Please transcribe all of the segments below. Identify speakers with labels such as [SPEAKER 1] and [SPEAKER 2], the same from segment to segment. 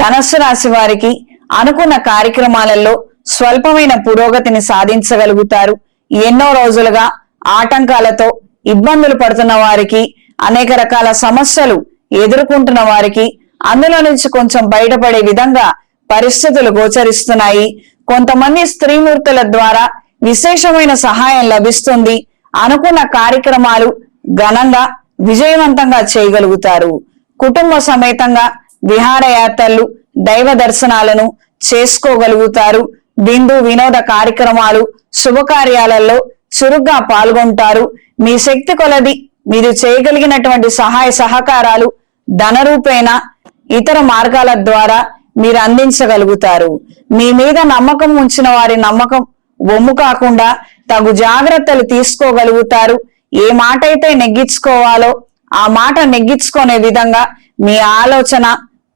[SPEAKER 1] ధనస్సు రాశి వారికి అనుకున్న కార్యక్రమాలలో స్వల్పమైన పురోగతిని సాధించగలుగుతారు. ఎన్నో రోజులుగా ఆటంకాలతో ఇబ్బందులు పడుతున్న వారికి అనేక రకాల సమస్యలు ఎదుర్కొంటున్న వారికి అందులో నుంచి కొంచెం బయటపడే విధంగా పరిస్థితులు గోచరిస్తున్నాయి. కొంతమంది స్త్రీమూర్తుల ద్వారా విశేషమైన సహాయం లభిస్తుంది. అనుకున్న కార్యక్రమాలు ఘనంగా విజయవంతంగా చేయగలుగుతారు. కుటుంబ సమేతంగా విహారయాత్రలు దైవ దర్శనాలను చేసుకోగలుగుతారు. బిందు వినోద కార్యక్రమాలు శుభకార్యాలలో చురుగ్గా పాల్గొంటారు. మీ శక్తి కొలది మీరు చేయగలిగినటువంటి సహాయ సహకారాలు ధనరూపేణ ఇతర మార్గాల ద్వారా మీరు అందించగలుగుతారు. మీ మీద నమ్మకం ఉంచిన వారి నమ్మకం ఒమ్ము కాకుండా తగు జాగ్రత్తలు తీసుకోగలుగుతారు. ఏ మాట అయితే నెగ్గించుకోవాలో ఆ మాట నెగ్గించుకునే విధంగా మీ ఆలోచన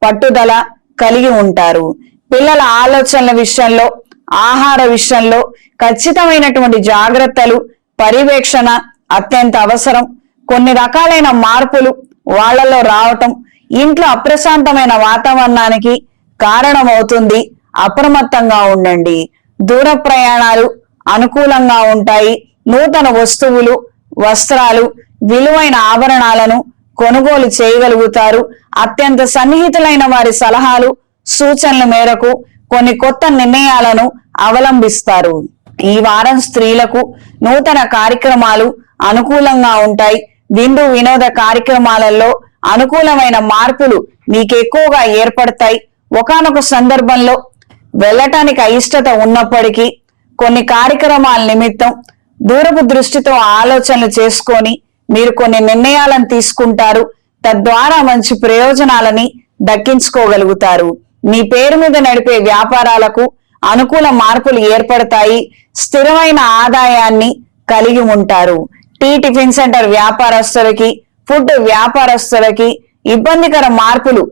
[SPEAKER 1] పట్టుదల కలిగి ఉంటారు. పిల్లల ఆలోచనల విషయంలో ఆహార విషయంలో ఖచ్చితమైనటువంటి జాగ్రత్తలు పర్యవేక్షణ అత్యంత అవసరం. కొన్ని రకాలైన మార్పులు వాళ్ళలో రావటం ఇంట్లో అప్రశాంతమైన వాతావరణానికి కారణమవుతుంది. అప్రమత్తంగా ఉండండి. దూర ప్రయాణాలు అనుకూలంగా ఉంటాయి. నూతన వస్తువులు వస్త్రాలు విలువైన ఆభరణాలను కొనుగోలు చేయగలుగుతారు. అత్యంత సన్నిహితులైన వారి సలహాలు సూచనల మేరకు కొన్ని కొత్త నిర్ణయాలను అవలంబిస్తారు. ఈ వారం స్త్రీలకు నూతన కార్యక్రమాలు అనుకూలంగా ఉంటాయి. విందు వినోద కార్యక్రమాలలో అనుకూలమైన మార్పులు మీకు ఎక్కువగా ఏర్పడతాయి. ఒకానొక సందర్భంలో వెళ్ళటానికి అయిష్టత ఉన్నప్పటికీ కొన్ని కార్యక్రమాల నిమిత్తం దూరపు దృష్టితో ఆలోచనలు చేసుకొని మీరు కొన్ని నిర్ణయాలను తీసుకుంటారు. తద్వారా మంచి ప్రయోజనాలని దక్కించుకోగలుగుతారు. మీ పేరు మీద నడిపే వ్యాపారాలకు అనుకూల మార్పులు ఏర్పడతాయి. స్థిరమైన ఆదాయాన్ని కలిగి ఉంటారు. టీ టిఫిన్ సెంటర్ వ్యాపారస్తులకి ఫుడ్ వ్యాపారస్తులకి ఇబ్బందికర మార్పులు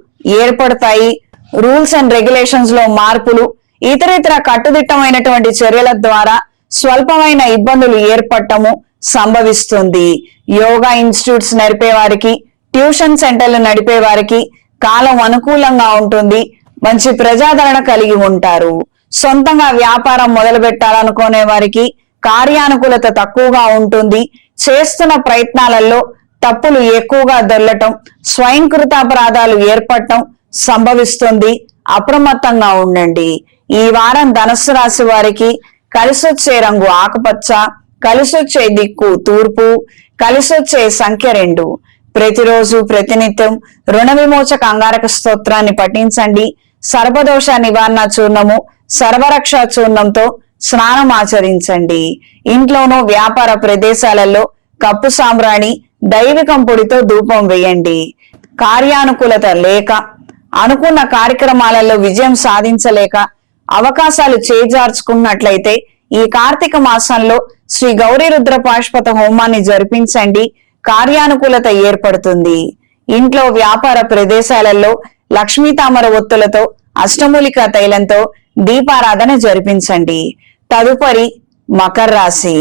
[SPEAKER 1] ఏర్పడతాయి. రూల్స్ అండ్ రెగ్యులేషన్స్లో మార్పులు ఇతర ఇతర కట్టుదిట్టమైనటువంటి చర్యల ద్వారా స్వల్పమైన ఇబ్బందులు ఏర్పడటము సంభవిస్తుంది. యోగా ఇన్స్టిట్యూట్స్ నడిపే వారికి ట్యూషన్ సెంటర్లు నడిపే వారికి కాలం అనుకూలంగా ఉంటుంది. మంచి ప్రజాదరణ కలిగి ఉంటారు. సొంతంగా వ్యాపారం మొదలు పెట్టాలనుకునే వారికి కార్యానుకూలత తక్కువగా ఉంటుంది. చేస్తున్న ప్రయత్నాలలో తప్పులు ఎక్కువగా దొల్లటం స్వయంకృతాపరాధాలు ఏర్పడటం సంభవిస్తుంది. అప్రమత్తంగా ఉండండి. ఈ వారం ధనస్సు రాశి వారికి కలిసొచ్చే రంగు ఆకుపచ్చ కలిసొచ్చే దిక్కు తూర్పు కలిసొచ్చే సంఖ్య రెండు. ప్రతిరోజు ప్రతినిత్యం రుణ విమోచక అంగారక స్తోత్రాన్ని పఠించండి. సర్వదోష నివారణ చూర్ణము సర్వరక్ష చూర్ణంతో స్నానం ఆచరించండి. ఇంట్లోనూ వ్యాపార ప్రదేశాలలో కప్పు సాంబ్రాణి దైవికం పొడితో ధూపం వేయండి. కార్యానుకూలత లేక అనుకున్న కార్యక్రమాలలో విజయం సాధించలేక అవకాశాలు చేజార్చుకున్నట్లయితే ఈ కార్తీక మాసంలో శ్రీ గౌరీ రుద్ర పాష్పత హోమాన్ని జరిపించండి. కార్యానుకూలత ఏర్పడుతుంది. ఇంట్లో వ్యాపార ప్రదేశాలలో లక్ష్మీ తామర ఒత్తులతో అష్టమూలిక తైలంతో దీపారాధన జరిపించండి. తదుపరి మకర రాశి.